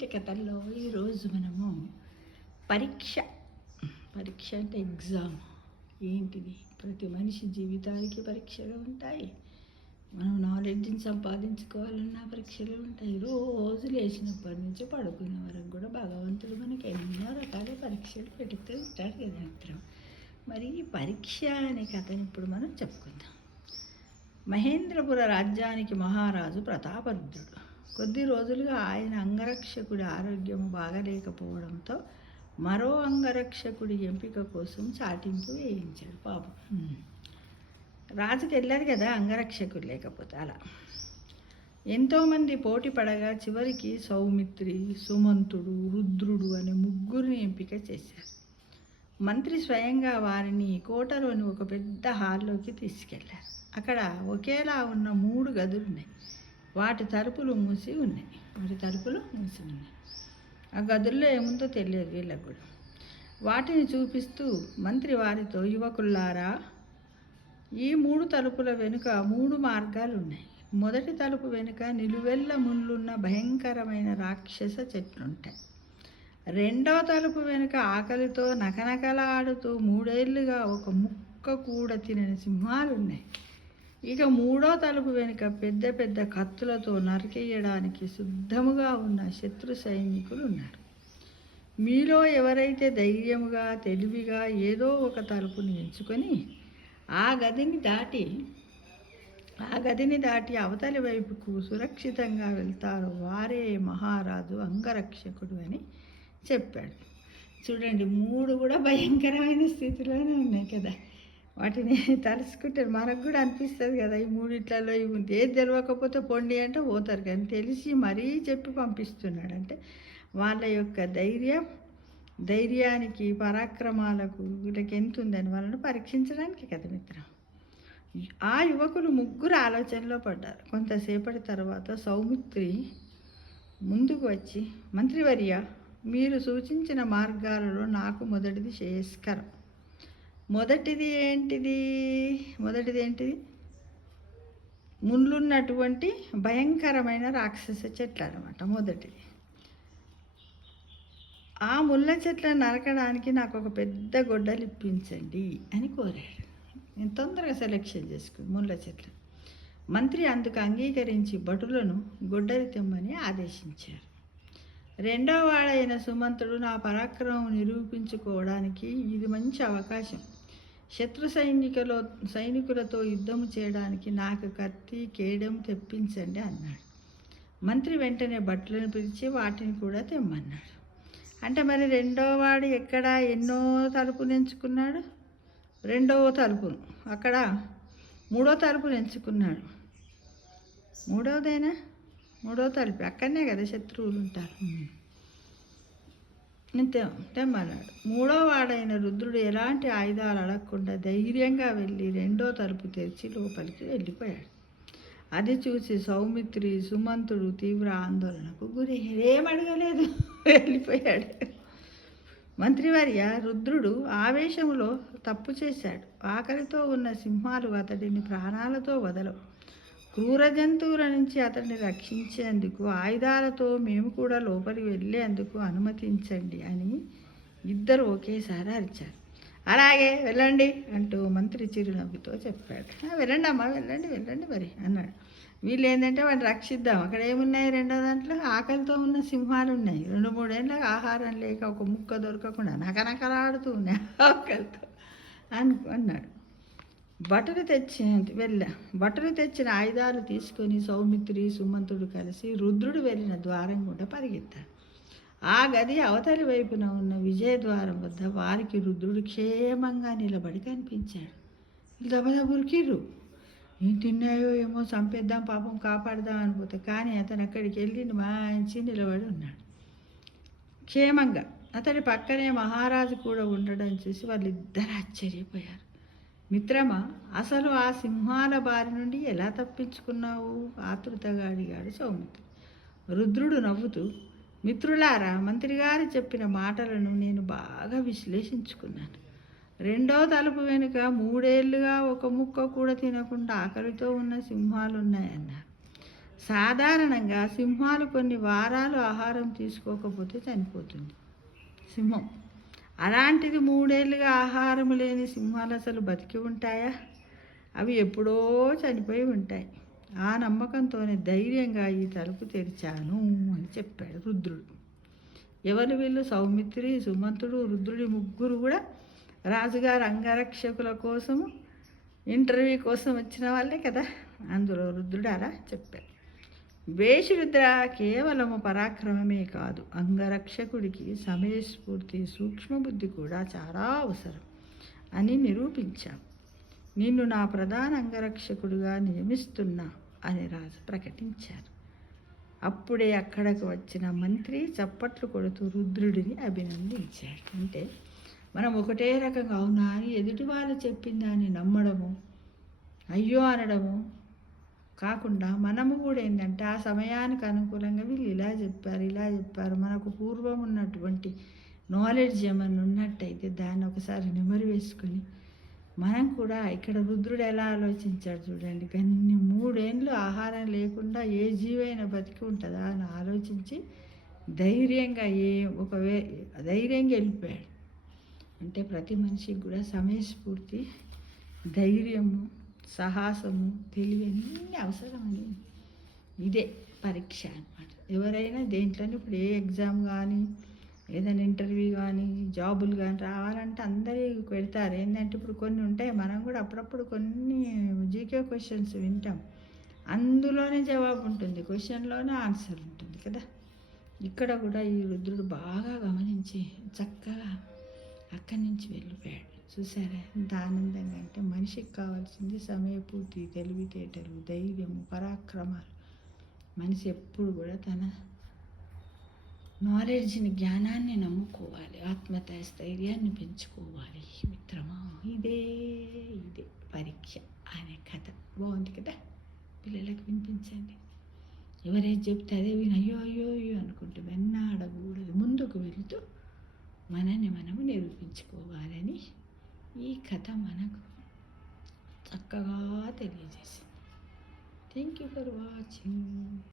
ఇంటి కథల్లో ఈరోజు మనము పరీక్ష పరీక్ష అంటే ఎగ్జామ్ ఏంటిది. ప్రతి మనిషి జీవితానికి పరీక్షలు ఉంటాయి. మనం నాలెడ్జ్ని సంపాదించుకోవాలన్నా పరీక్షలు ఉంటాయి. రోజు లేచినప్పటి నుంచి పడుకునే వరకు కూడా భగవంతుడు మనకి ఎన్నో రకాల పరీక్షలు పెడుతూ ఉంటాడు కదా మిత్రం. మరి ఈ పరీక్ష అనే కథని ఇప్పుడు మనం చెప్పుకుందాం. మహేంద్రపుర రాజ్యానికి మహారాజు ప్రతాపరుద్రుడు. కొద్ది రోజులుగా ఆయన అంగరక్షకుడి ఆరోగ్యం బాగలేకపోవడంతో మరో అంగరక్షకుడి ఎంపిక కోసం చాటింపు వేయించాడు. పాపం రాజుకి వెళ్ళారు కదా అంగరక్షకుడు లేకపోతే. అలా ఎంతోమంది పోటీ పడగా చివరికి సౌమిత్రి, సుమంతుడు, రుద్రుడు అనే ముగ్గురిని ఎంపిక చేశారు. మంత్రి స్వయంగా వారిని కోటలోని ఒక పెద్ద హాల్లోకి తీసుకెళ్లారు. అక్కడ ఒకేలా ఉన్న 3 గదులు ఉన్నాయి. వాటి తలుపులు మూసి ఉన్నాయి. ఆ గదుల్లో ఏముందో తెలియదు వీళ్ళకు కూడా. వాటిని చూపిస్తూ మంత్రి వారితో, యువకుల్లారా, ఈ 3 తలుపుల వెనుక 3 మార్గాలు ఉన్నాయి. మొదటి తలుపు వెనుక నిలువెల్ల ముళ్ళున్న భయంకరమైన రాక్షస చెట్లుంటాయి. రెండవ తలుపు వెనుక ఆకలితో నకనకలాడుతూ 3 ఏళ్లుగా ఒక ముక్క కూడా తినని సింహాలు ఉన్నాయి. ఇక 3వ తలుపు వెనుక పెద్ద పెద్ద కత్తులతో నరికేయడానికి సిద్ధముగా ఉన్న శత్రు సైనికులు ఉన్నారు. మీలో ఎవరైతే ధైర్యముగా తెలివిగా ఏదో ఒక తలుపుని ఎంచుకొని ఆ గదిని దాటి అవతలి వైపుకు సురక్షితంగా వెళ్తారో వారే మహారాజు అంగరక్షకుడు అని చెప్పాడు. చూడండి, 3 కూడా భయంకరమైన స్థితిలోనే ఉన్నాయి కదా. వాటిని తలుసుకుంటే మనకు కూడా అనిపిస్తుంది కదా, ఈ 3 ఇవి ఏది తెలియకపోతే పొండి అంటే పోతారు. కానీ తెలిసి మరీ చెప్పి పంపిస్తున్నాడు అంటే వాళ్ళ యొక్క ధైర్యానికి పరాక్రమాలకు వీళ్ళకి ఎంత ఉందని వాళ్ళని పరీక్షించడానికి కదా మిత్రం. ఆ యువకులు 3 ఆలోచనలో పడ్డారు. కొంతసేపటి తర్వాత సౌమిత్రి ముందుకు వచ్చి, మంత్రివర్య, మీరు సూచించిన మార్గాలలో నాకు మొదటిది శ్రేయస్కరం. మొదటిది ఏంటిది? ముళ్ళున్నటువంటి భయంకరమైన రాక్షస చెట్లు అన్నమాట. మొదటిది. ఆ ముళ్ళ చెట్లను నరకడానికి నాకు ఒక పెద్ద గొడ్డలు ఇప్పించండి అని కోరాడు. నేను తొందరగా సెలెక్షన్ చేసుకుని ముళ్ళ చెట్లు. మంత్రి అందుకు అంగీకరించి భటులను గొడ్డలి తెమ్మని ఆదేశించారు. రెండవ వాడైన సుమంతుడు, నా పరాక్రమం నిరూపించుకోవడానికి ఇది మంచి అవకాశం. శత్రు సైనికులతో యుద్ధం చేయడానికి నాకు కత్తి, కేడెం తెప్పించండి అన్నాడు. మంత్రి వెంటనే భటులను పిలిచి వాటిని కూడా తెమ్మన్నాడు. అంటే మరి రెండవ వాడు ఎక్కడ ఎన్నో తలుపును ఎంచుకున్నాడు? 2వ తలుపును. అక్కడ 3వ తలుపును ఎంచుకున్నాడు. 3వ తలుపు అక్కడనే కదా శత్రువులు ఉంటారు. తెమ్మన్నాడు. 3వ వాడైన రుద్రుడు ఎలాంటి ఆయుధాలు అడగకుండా ధైర్యంగా వెళ్ళి 2వ తలుపు తెరిచి లోపలికి వెళ్ళిపోయాడు. అది చూసి సౌమిత్రి, సుమంతుడు తీవ్ర ఆందోళనకు గురి. ఏమడగలేదు, వెళ్ళిపోయాడు. మంత్రివర్య, రుద్రుడు ఆవేశంలో తప్పు చేశాడు. ఆకలితో ఉన్న సింహాలు అతడిని ప్రాణాలతో వదలవు. క్రూర జంతువుల నుంచి అతన్ని రక్షించేందుకు ఆయుధాలతో మేము కూడా లోపలికి వెళ్ళేందుకు అనుమతించండి అని ఇద్దరు ఒకేసారి అరిచారు. అలాగే వెళ్ళండి అంటూ మంత్రి చిరునవ్వుతో చెప్పాడు. వెళ్ళండి అమ్మా, వెళ్ళండి మరి అన్నాడు. వీళ్ళు ఏంటంటే వాడిని రక్షిద్దాం. అక్కడ ఏమున్నాయి? 2వ దాంట్లో ఆకలితో ఉన్న సింహాలు ఉన్నాయి. 2-3 ఏళ్ళకి ఆహారం లేక ఒక ముక్క దొరకకుండా నకనకలాడుతూ ఉన్నాయి ఆకలితో అన్నాడు. భటులు తెచ్చిన ఆయుధాలు తీసుకొని సౌమిత్రి, సుమంతుడు కలిసి రుద్రుడు వెళ్ళిన ద్వారం గుండా పరిగెత్తారు. ఆ గది అవతలి వైపున ఉన్న విజయద్వారం వద్ద వారికి రుద్రుడు క్షేమంగా నిలబడి కనిపించాడు. దబదబురికిర్రు. ఏం తిన్నాయో ఏమో, చంపేద్దాం పాపం, కాపాడదాం అనుకుంటే, కానీ అతను అక్కడికి వెళ్ళి మంచి నిలబడి ఉన్నాడు క్షేమంగా. అతడి పక్కనే మహారాజు కూడా ఉండడం చూసి వాళ్ళిద్దరు ఆశ్చర్యపోయారు. మిత్రమా, అసలు ఆ సింహాల బారి నుండి ఎలా తప్పించుకున్నావు? ఆతృతగా అడిగాడు సౌమిత్రి. రుద్రుడు నవ్వుతూ, మిత్రులారా, మంత్రిగారు చెప్పిన మాటలను నేను బాగా విశ్లేషించుకున్నాను. 2వ తలుపు వెనుక 3 ఏళ్లుగా ఒక ముక్క కూడా తినకుండా ఆకలితో ఉన్న సింహాలు ఉన్నాయన్నారు. సాధారణంగా సింహాలు కొన్ని వారాలు ఆహారం తీసుకోకపోతే చనిపోతుంది సింహం. అలాంటిది 3 ఏళ్ళుగా ఆహారం లేని సింహాలు అసలు బతికి ఉంటాయా? అవి ఎప్పుడో చనిపోయి ఉంటాయి. ఆ నమ్మకంతోనే ధైర్యంగా ఈ తలుపు తెరిచాను అని చెప్పాడు రుద్రుడు. ఎవరు వీళ్ళు? సౌమిత్రి, సుమంతుడు, రుద్రుడి ముగ్గురు కూడా రాజుగారు అంగరక్షకుల కోసము ఇంటర్వ్యూ కోసం వచ్చిన వాళ్ళే కదా. అందులో రుద్రుడు అలా చెప్పాడు. వేషరుద్ర కేవలము పరాక్రమమే కాదు, అంగరక్షకుడికి సమయస్ఫూర్తి, సూక్ష్మబుద్ధి కూడా చాలా అవసరం అని నిరూపించాం. నిన్ను నా ప్రధాన అంగరక్షకుడిగా నియమిస్తున్నా అని రాజు ప్రకటించారు. అప్పుడే అక్కడకు వచ్చిన మంత్రి చప్పట్లు కొడుతూ రుద్రుడిని అభినందించాడు. అంటే మనం ఒకటే రకంగా అవునా అని ఎదుటి వాళ్ళు చెప్పిన దాన్ని నమ్మడము, అయ్యో అనడము కాకుండా మనము కూడా ఏంటంటే ఆ సమయానికి అనుకూలంగా వీళ్ళు ఇలా చెప్పారు మనకు పూర్వం ఉన్నటువంటి నాలెడ్జ్ ఏమన్నా ఉన్నట్టయితే దాన్ని ఒకసారి నెమరు వేసుకొని మనం కూడా ఇక్కడ రుద్రుడు ఎలా ఆలోచించాడు చూడండి. కానీ 3 ఏళ్ళు ఆహారం లేకుండా ఏ జీవైనా బతికి ఉంటుందా అని ఆలోచించి ధైర్యంగా ధైర్యంగా వెళ్ళిపోయాడు. అంటే ప్రతి మనిషికి కూడా సమయస్ఫూర్తి, ధైర్యము, సాహసము, తెలివి అన్నీ అవసరమని ఇదే పరీక్ష అన్నమాట. ఎవరైనా దేంట్లోనే ఇప్పుడు ఏ ఎగ్జామ్ కానీ ఏదైనా ఇంటర్వ్యూ కానీ జాబులు కానీ రావాలంటే అందరికీ పెడతారు. ఏంటంటే ఇప్పుడు కొన్ని ఉంటాయి, మనం కూడా అప్పుడప్పుడు కొన్ని జీకే క్వశ్చన్స్ వింటాం, అందులోనే జవాబు ఉంటుంది, క్వశ్చన్లోనే ఆన్సర్ ఉంటుంది కదా. ఇక్కడ కూడా ఈ రుద్రుడు బాగా గమనించి చక్కగా అక్కడి నుంచి వెళ్ళిపోయాడు. చూసారా ఎంత ఆనందంగా. అంటే మనిషికి కావాల్సింది సమయపూర్తి, తెలివితేటలు, ధైర్యము, పరాక్రమాలు. మనిషి ఎప్పుడు కూడా తన నాలెడ్జ్ని, జ్ఞానాన్ని నమ్ముకోవాలి, ఆత్మస్థైర్యాన్ని పెంచుకోవాలి మిత్రమా. ఇదే పరీక్ష అనే కథ బాగుంది కదా. పిల్లలకు వినిపించండి. ఎవరైతే చెప్తే అదే విని అయ్యో అయ్యో అయ్యో అనుకుంటూ వెన్నాడకూడదు, ముందుకు వెళుతూ మనని మనము నిరూపించుకోవాలని ఈ కథ మనకు చక్కగా తెలియజేసింది. Thank you for watching.